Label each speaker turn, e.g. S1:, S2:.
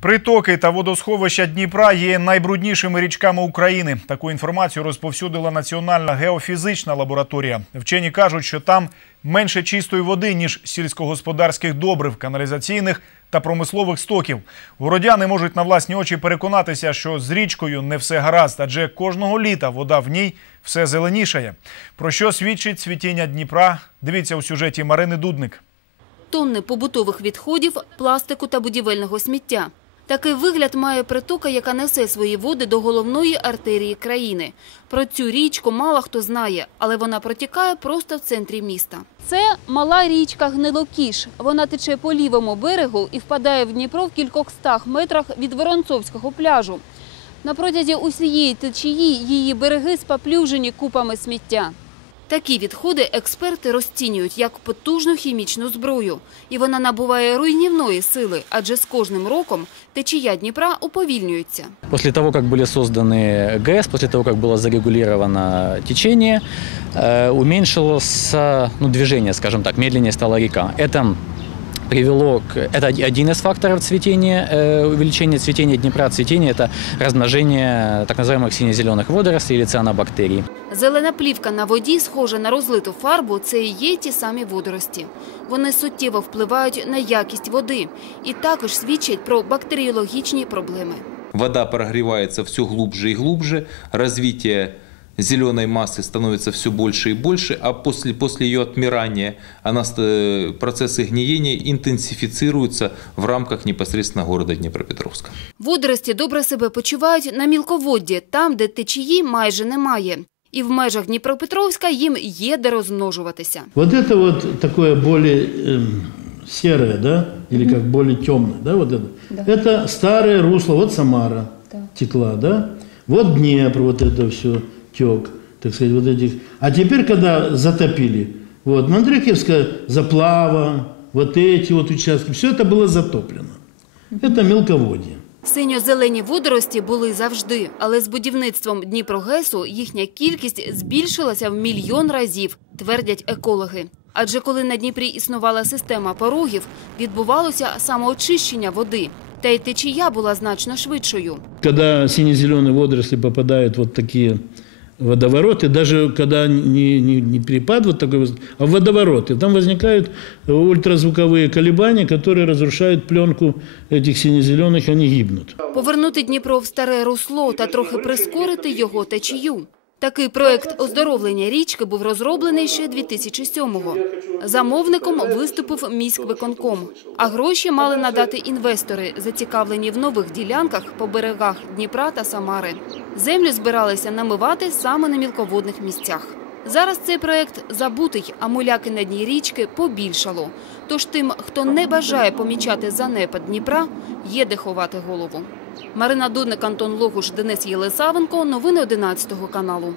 S1: Притоки та водосховища Дніпра є найбруднішими річками України. Таку інформацію розповсюдила Національна геофізична лабораторія. Вчені кажуть, що там менше чистої води, ніж сільськогосподарських добрив, каналізаційних та промислових стоків. Городяни можуть на власні очі переконатися, що з річкою не все гаразд, адже кожного літа вода в ній все зеленішає. Про що свідчить цвітіння Дніпра? Дивіться у сюжеті Марини Дудник.
S2: Тонни побутових відходів, пластику та будівельного сміття. Такий вигляд має притока, яка несе свої води до головної артерії країни. Про цю річку мало хто знає, але вона протікає просто в центрі міста.
S3: Це мала річка Гнилокіш. Вона тече по лівому берегу і впадає в Дніпро в кількох стах метрах від Воронцовського пляжу. На протязі усієї течії її береги спаплюжені купами сміття.
S2: Такі відходи експерти розцінюють як потужну хімічну зброю. І вона набуває руйнівної сили, адже з кожним роком течія Дніпра уповільнюється.
S4: После того, как были созданы ГЭС, после того, как было зарегулировано течение, э, уменьшилось ну, движение, скажем так, медленнее стала река. Это привело к... Это один из факторов цветения, э, увеличения цветения Днепра. Цветение – это размножение так называемых сине-зеленых водорослей или цианобактерий.
S2: Зелена плівка на воді, схожа на розлиту фарбу, це і є ті самі водорості. Вони суттєво впливають на якість води і також свідчать про бактеріологічні проблеми.
S5: Вода прогревается все глубже и глубже, развитие зеленой массы становится все больше и больше, а после, после ее отмирания она, ст- процессы гниения интенсифицируются в рамках непосредственно города Днепропетровска.
S2: Водорості добре себе почувають на мілководді, там, де течії майже немає. І в межах Дніпропетровська їм є де розмножуватися.
S6: Вот это вот такое более эм, серое, да, или как более темное, да, вот это. Это старое русло, вот Самара текла, да, вот Днепр, вот это все тек, так сказать, вот этих. А теперь, когда затопили, вот Мандрикевская заплава, вот эти вот участки, все это было затоплено. Это мелководье.
S2: Синьо-зелені водорості були завжди, але з будівництвом Дніпрогесу їхня кількість збільшилася в мільйон разів, твердять екологи. Адже коли на Дніпрі існувала система порогів, відбувалося самоочищення води, та й течія була значно швидшою.
S7: Когда сине-зеленые водоросли попадают в вот такие водовороты, даже когда не, не, не перепад вот такой, воз- а водовороты, там возникают ультразвуковые колебания, которые разрушают пленку этих сине-зеленых, они гибнут.
S2: Повернути Дніпро в старе русло та трохи прискорити його течію. Такий проект оздоровлення річки був розроблений ще 2007-го. Замовником виступив міськвиконком, а гроші мали надати інвестори, зацікавлені в нових ділянках по берегах Дніпра та Самари. Землю збиралися намивати саме на мілководних місцях. Зараз цей проект забутий, а муляки на дні річки побільшало. Тож тим, хто не бажає помічати занепад Дніпра, є де ховати голову. Марина Дудник, Антон Логуш, Денис Єлисавенко. Новини 11 каналу.